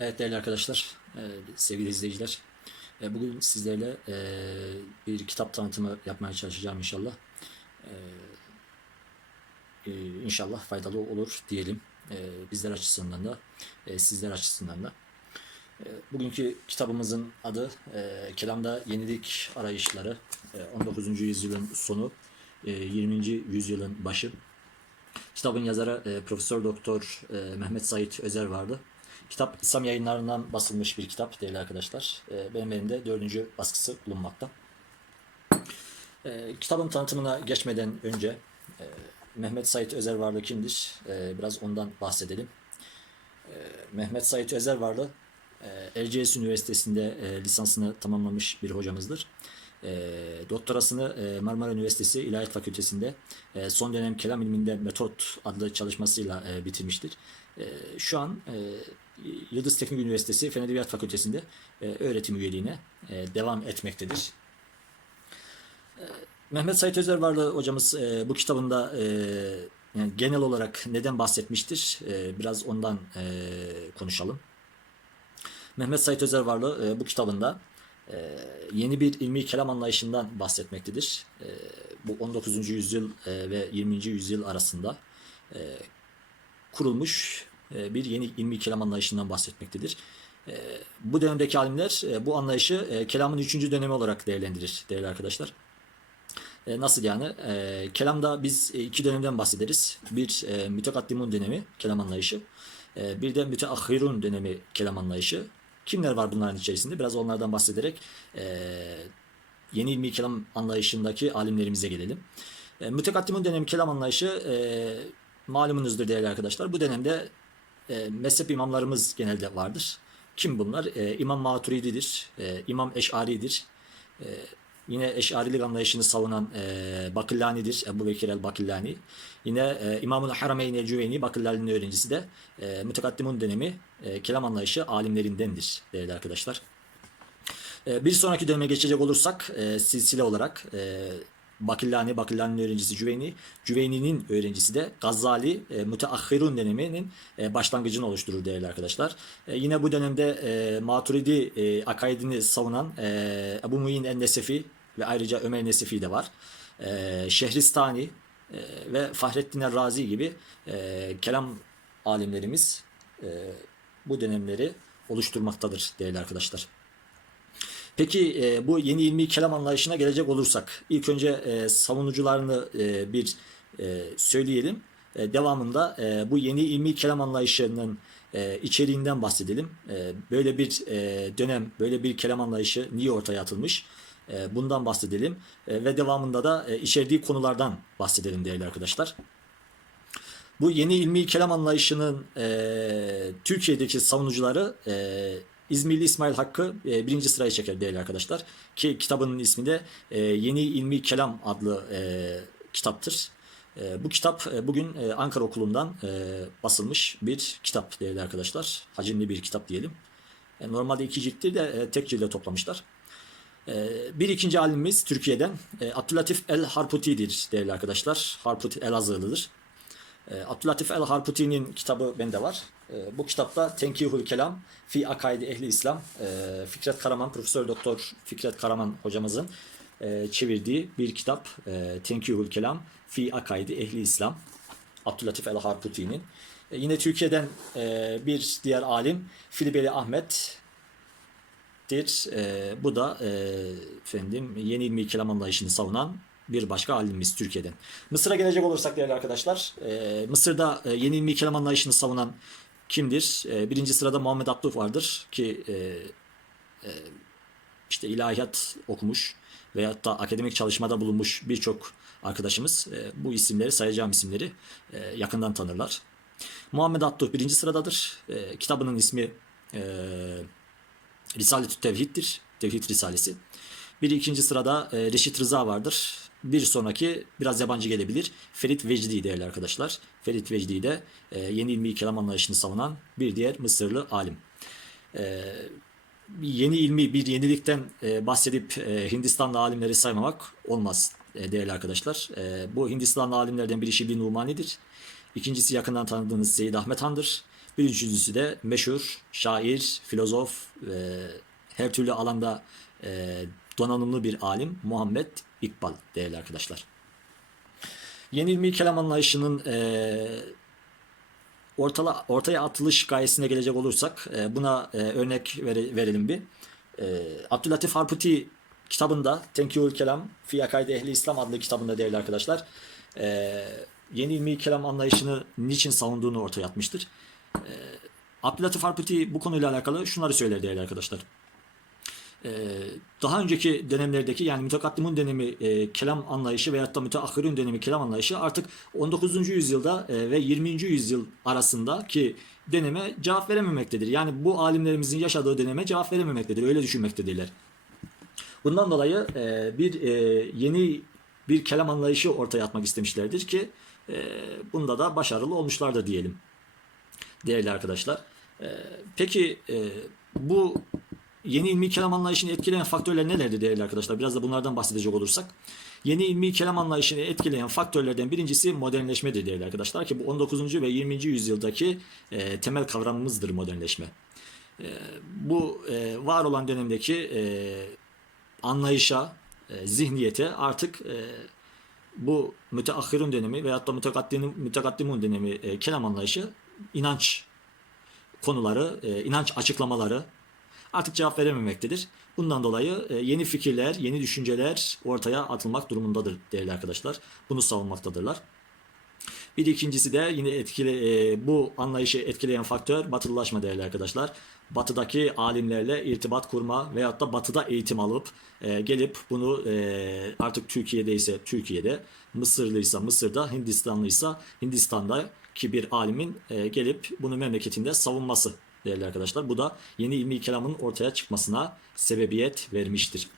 Evet değerli arkadaşlar, e, sevgili izleyiciler. e, Bugün sizlerle e, bir kitap tanıtımı yapmaya çalışacağım inşallah. İnşallah faydalı olur diyelim. Bizler açısından da, sizler açısından da. Bugünkü kitabımızın adı Kelamda Yenilik Arayışları. E, 19. yüzyılın sonu, e, 20. yüzyılın başı. Kitabın yazarı Profesör Doktor Mehmet Sait Özer vardı. Kitap İslam yayınlarından basılmış bir kitap değerli arkadaşlar. E, benim elimde dördüncü baskısı bulunmakta. E, kitabın tanıtımına geçmeden önce e, Mehmet Sait Özervarlı kimdir? E, biraz ondan bahsedelim. Mehmet Sait Özervarlı e, Erciyes Üniversitesi'nde e, lisansını tamamlamış bir hocamızdır. E, doktorasını e, Marmara Üniversitesi İlahiyat Fakültesi'nde e, son dönem kelam ilminde metot adlı çalışmasıyla e, bitirmiştir. E, şu an e, Yıldız Teknik Üniversitesi Fen Edebiyat Fakültesi'nde e, öğretim üyeliğine e, devam etmektedir. E, Mehmet Sait Özervarlı hocamız e, bu kitabında yani genel olarak neden bahsetmiştir? Biraz ondan konuşalım. Mehmet Sait Özervarlı e, bu kitabında yeni bir ilmi kelam anlayışından bahsetmektedir. Bu 19. yüzyıl ve 20. yüzyıl arasında kurulmuş bir yeni ilmi kelam anlayışından bahsetmektedir. E, bu dönemdeki alimler e, bu anlayışı e, kelamın üçüncü dönemi olarak değerlendirir değerli arkadaşlar. E, Nasıl yani? E, kelamda biz e, iki dönemden bahsederiz. Bir e, mütekaddimun dönemi kelam anlayışı. E, bir de müteahhirun dönemi kelam anlayışı. Kimler var bunların içerisinde? Biraz onlardan bahsederek e, yeni ilmi kelam anlayışındaki alimlerimize gelelim. E, mütekaddimun dönemi kelam anlayışı e, malumunuzdur değerli arkadaşlar. Bu dönemde e, mezhep imamlarımız genelde vardır. Kim bunlar? E, İmam Maturidi'dir, e, İmam Eş'ari'dir. E, yine Eş'arilik anlayışını savunan e, Bakillani'dir, Ebu Bekir el-Bakillani. Yine e, İmam-ı Harameyn el-Cüveyni, Bakillani'nin öğrencisi de e, mütekaddimun dönemi e, kelam anlayışı alimlerindendir değerli arkadaşlar. E, bir sonraki döneme geçecek olursak e, silsile olarak e, Bakillani, Bakillani'nin öğrencisi Cüveyni, Cüveyni'nin öğrencisi de Gazali, e, Müteahhirun döneminin e, başlangıcını oluşturur değerli arkadaşlar. E, yine bu dönemde e, Maturidi e, akaidini savunan e, Ebu Muin en-Nesefi ve ayrıca Ömer Nesefi de var. E, Şehristani e, ve Fahrettin el-Razi gibi e, kelam alimlerimiz e, bu dönemleri oluşturmaktadır değerli arkadaşlar. Peki e, bu yeni ilmi kelam anlayışına gelecek olursak ilk önce e, savunucularını e, bir e, söyleyelim. E, devamında e, bu yeni ilmi kelam anlayışının e, içeriğinden bahsedelim. E, böyle bir e, dönem, böyle bir kelam anlayışı niye ortaya atılmış? E, bundan bahsedelim E, ve devamında da e, içerdiği konulardan bahsedelim değerli arkadaşlar. Bu yeni ilmi kelam anlayışının e, Türkiye'deki savunucuları e, İzmirli İsmail Hakkı e, birinci sıraya çeker değerli arkadaşlar. Ki kitabının ismi de e, Yeni İlmi Kelam adlı e, kitaptır. E, bu kitap e, bugün e, Ankara Okulu'ndan e, basılmış bir kitap değerli arkadaşlar. Hacimli bir kitap diyelim. E, normalde iki cilttir de e, tek cilde toplamışlar. E, bir ikinci alimimiz Türkiye'den e, Abdülatif El Harputi'dir değerli arkadaşlar. Harputi Elazığlıdır. E, Abdülatif El Harputi'nin kitabı bende var. E, bu kitapta Tenkihul Kelam fi Akaidi Ehli İslam e, Fikret Karaman, Profesör Doktor Fikret Karaman hocamızın çevirdiği bir kitap. E, Tenkihul Kelam fi Akaidi Ehli İslam Abdülatif El Harputi'nin. Yine Türkiye'den bir diğer alim Filibeli Ahmet dir. E, bu da e, efendim yeni ilmi kelam anlayışını savunan bir başka alimimiz Türkiye'den. Mısır'a gelecek olursak değerli arkadaşlar, e, Mısır'da e, yeni ilmi kelam anlayışını savunan kimdir? E, birinci sırada Muhammed Abduh vardır ki e, e, işte ilahiyat okumuş veyahut da akademik çalışmada bulunmuş birçok arkadaşımız e, bu isimleri sayacağım isimleri e, yakından tanırlar. Muhammed Abduh birinci sıradadır. E, kitabının ismi e, Risaletü Tevhid'dir. Tevhid Risalesi. Bir ikinci sırada e, Reşit Rıza vardır. Bir sonraki biraz yabancı gelebilir. Ferit Vecdi değerli arkadaşlar. Ferit Vecdi de e, yeni ilmi kelam anlayışını savunan bir diğer Mısırlı alim. E, yeni ilmi bir yenilikten e, bahsedip e, Hindistanlı alimleri saymamak olmaz e, değerli arkadaşlar. E, bu Hindistanlı alimlerden biri Şibli Numani'dir. İkincisi yakından tanıdığınız Seyyid Ahmet Han'dır. Bir üçüncüsü de meşhur şair, filozof, e, her türlü alanda e, donanımlı bir alim Muhammed İkbal değerli arkadaşlar. Yeni ilmi kelam anlayışının e, ortala, ortaya atılış gayesine gelecek olursak e, buna e, örnek vere- verelim bir. E, Abdülatif Harputi kitabında Tenkihül Kelam Fi Akaid Ehli İslam adlı kitabında değerli arkadaşlar e, yeni ilmi kelam anlayışını niçin savunduğunu ortaya atmıştır. E, Abdülatif Harputi bu konuyla alakalı şunları söyler değerli arkadaşlar. Ee, daha önceki dönemlerdeki yani mütekaddimun dönemi e, kelam anlayışı veyahut da müteahhirün dönemi kelam anlayışı artık 19. yüzyılda e, ve 20. yüzyıl arasındaki döneme cevap verememektedir. Yani bu alimlerimizin yaşadığı döneme cevap verememektedir. Öyle düşünmektedirler. Bundan dolayı e, bir e, yeni bir kelam anlayışı ortaya atmak istemişlerdir ki e, bunda da başarılı olmuşlardır diyelim. Değerli arkadaşlar. E, peki e, bu yeni ilmi kelam anlayışını etkileyen faktörler nelerdir değerli arkadaşlar? Biraz da bunlardan bahsedecek olursak. Yeni ilmi kelam anlayışını etkileyen faktörlerden birincisi modernleşmedir değerli arkadaşlar ki bu 19. ve 20. yüzyıldaki e, temel kavramımızdır modernleşme. E, bu e, var olan dönemdeki e, anlayışa, e, zihniyete artık e, bu müteahhirun dönemi veyahut da mütekaddimun dönemi e, kelam anlayışı inanç konuları, e, inanç açıklamaları artık cevap verememektedir. Bundan dolayı e, yeni fikirler, yeni düşünceler ortaya atılmak durumundadır değerli arkadaşlar. Bunu savunmaktadırlar. Bir ikincisi de yine etkili e, bu anlayışı etkileyen faktör batılılaşma değerli arkadaşlar. Batıdaki alimlerle irtibat kurma veyahut da batıda eğitim alıp e, gelip bunu artık Türkiye'de ise Türkiye'de, Mısırlıysa Mısır'da, Hindistanlıysa Hindistan'da ki bir alimin gelip bunu memleketinde savunması değerli arkadaşlar. Bu da yeni ilmi kelamın ortaya çıkmasına sebebiyet vermiştir.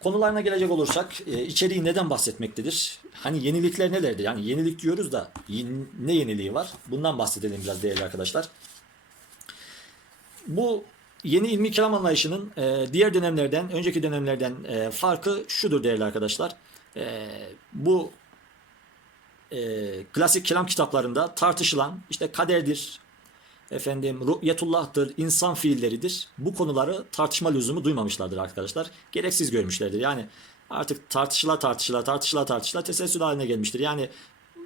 Konularına gelecek olursak e, içeriği neden bahsetmektedir? Hani yenilikler nelerdir? Yani yenilik diyoruz da ne yeniliği var? Bundan bahsedelim biraz değerli arkadaşlar. Bu yeni ilmi kelam anlayışının e, diğer dönemlerden, önceki dönemlerden e, farkı şudur değerli arkadaşlar. Bu klasik kelam kitaplarında tartışılan işte kaderdir, efendim ru'yetullah'tır, insan fiilleridir. Bu konuları tartışma lüzumu duymamışlardır arkadaşlar. Gereksiz görmüşlerdir. Yani artık tartışıla tartışıla tartışıla tartışıla teselsül haline gelmiştir. Yani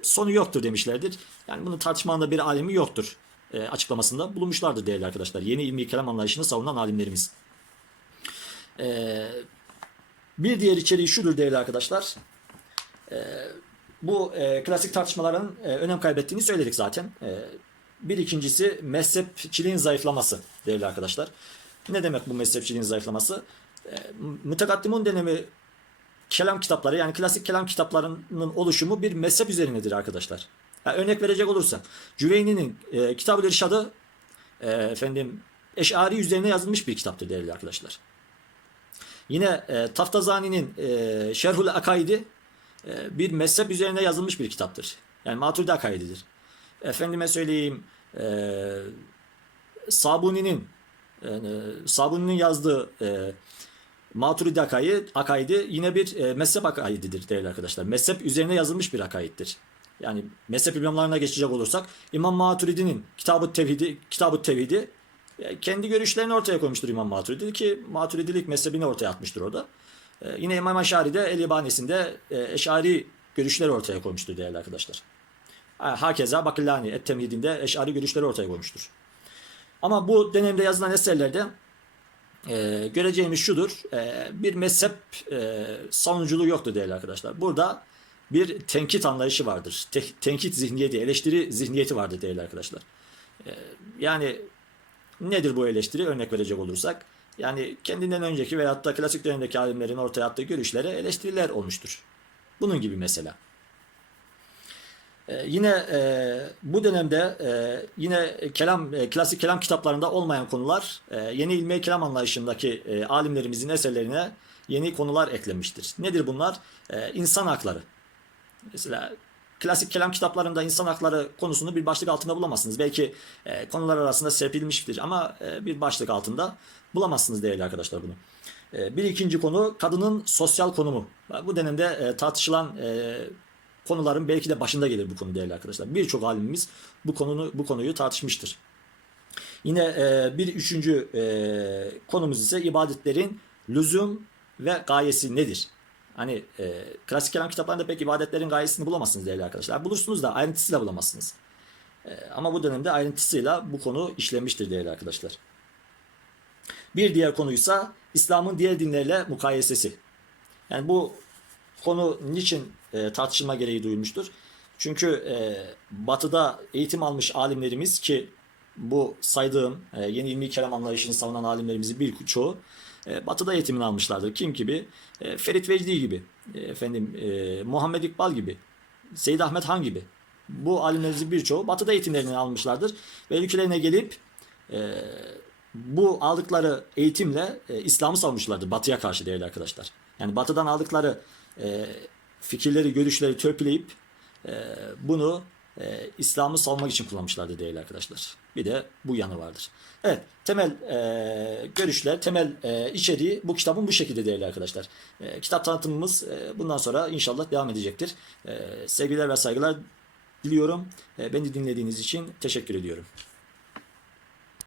sonu yoktur demişlerdir. Yani bunun tartışmanın da bir alemi yoktur e, açıklamasında bulunmuşlardır değerli arkadaşlar. Yeni ilmi kelam anlayışını savunan alimlerimiz. E, bir diğer içeriği şudur değerli arkadaşlar. E, bu e, klasik tartışmaların e, önem kaybettiğini söyledik zaten. E, bir ikincisi mezhepçiliğin zayıflaması değerli arkadaşlar. Ne demek bu mezhepçiliğin zayıflaması? E, mütekaddimun dönemi kelam kitapları yani klasik kelam kitaplarının oluşumu bir mezhep üzerinedir arkadaşlar. Yani örnek verecek olursak Cüveyni'nin e, Kitab-ı İrşad'ı e, efendim Eş'ari üzerine yazılmış bir kitaptır değerli arkadaşlar. Yine e, Taftazani'nin e, Şerhul Akaidi e, bir mezhep üzerine yazılmış bir kitaptır. Yani Maturidi Akaididir. Efendime söyleyeyim e, Sabuni'nin e, Sabuni'nin yazdığı e, Maturidi akaidi, akaidi yine bir e, mezhep akaididir değerli arkadaşlar. Mezhep üzerine yazılmış bir akaiddir. Yani mezhep imamlarına geçecek olursak İmam Maturidi'nin Kitab-ı Tevhidi, Kitab-ı Tevhidi e, kendi görüşlerini ortaya koymuştur İmam Maturidi ki Maturidilik mezhebini ortaya atmıştır orada. E, yine İmam Aşari de El İbanesi'nde e, Eşari görüşleri ortaya koymuştur değerli arkadaşlar. Ha, Hakeza Bakillani Et Temhidinde Eşari görüşleri ortaya koymuştur. Ama bu dönemde yazılan eserlerde e, göreceğimiz şudur. E, bir mezhep e, savunuculuğu yoktur değerli arkadaşlar. Burada bir tenkit anlayışı vardır. Te- tenkit zihniyeti, eleştiri zihniyeti vardır değerli arkadaşlar. E, yani nedir bu eleştiri? Örnek verecek olursak. Yani kendinden önceki veyahut da klasik dönemdeki alimlerin ortaya attığı görüşlere eleştiriler olmuştur. Bunun gibi mesela. Ee, yine e, bu dönemde e, yine kelam e, klasik kelam kitaplarında olmayan konular e, yeni ilmi kelam anlayışındaki e, alimlerimizin eserlerine yeni konular eklemiştir. Nedir bunlar? E, insan hakları. Mesela klasik kelam kitaplarında insan hakları konusunu bir başlık altında bulamazsınız. Belki e, konular arasında serpilmiştir ama e, bir başlık altında bulamazsınız değerli arkadaşlar bunu. E, bir ikinci konu kadının sosyal konumu. Bu dönemde e, tartışılan e, konuların belki de başında gelir bu konu değerli arkadaşlar. Birçok alimimiz bu konunu bu konuyu tartışmıştır. Yine e, bir üçüncü e, konumuz ise ibadetlerin lüzum ve gayesi nedir? Hani e, klasik kelam kitaplarında pek ibadetlerin gayesini bulamazsınız değerli arkadaşlar. Bulursunuz da ayrıntısıyla bulamazsınız. E, ama bu dönemde ayrıntısıyla bu konu işlenmiştir değerli arkadaşlar. Bir diğer konuysa İslam'ın diğer dinlerle mukayesesi. Yani bu konu niçin e, tartışılma gereği duyulmuştur? Çünkü e, batıda eğitim almış alimlerimiz ki bu saydığım e, yeni ilmi kelam anlayışını savunan alimlerimizin birçoğu e, batıda eğitimini almışlardır. Kim gibi? E, Ferit Vecdi gibi, e, efendim e, Muhammed İkbal gibi, Seyyid Ahmet Han gibi. Bu alimlerimizin birçoğu batıda eğitimlerini almışlardır. Ve ülkelerine gelip e, bu aldıkları eğitimle e, İslam'ı savunmuşlardır batıya karşı değerli arkadaşlar. Yani batıdan aldıkları e, fikirleri, görüşleri törpüleyip e, bunu e, İslam'ı savunmak için kullanmışlardır değerli arkadaşlar. Bir de bu yanı vardır. Evet, temel e, görüşler, temel e, içeriği bu kitabın bu şekilde değerli arkadaşlar. E, kitap tanıtımımız e, bundan sonra inşallah devam edecektir. E, sevgiler ve saygılar diliyorum. E, beni dinlediğiniz için teşekkür ediyorum.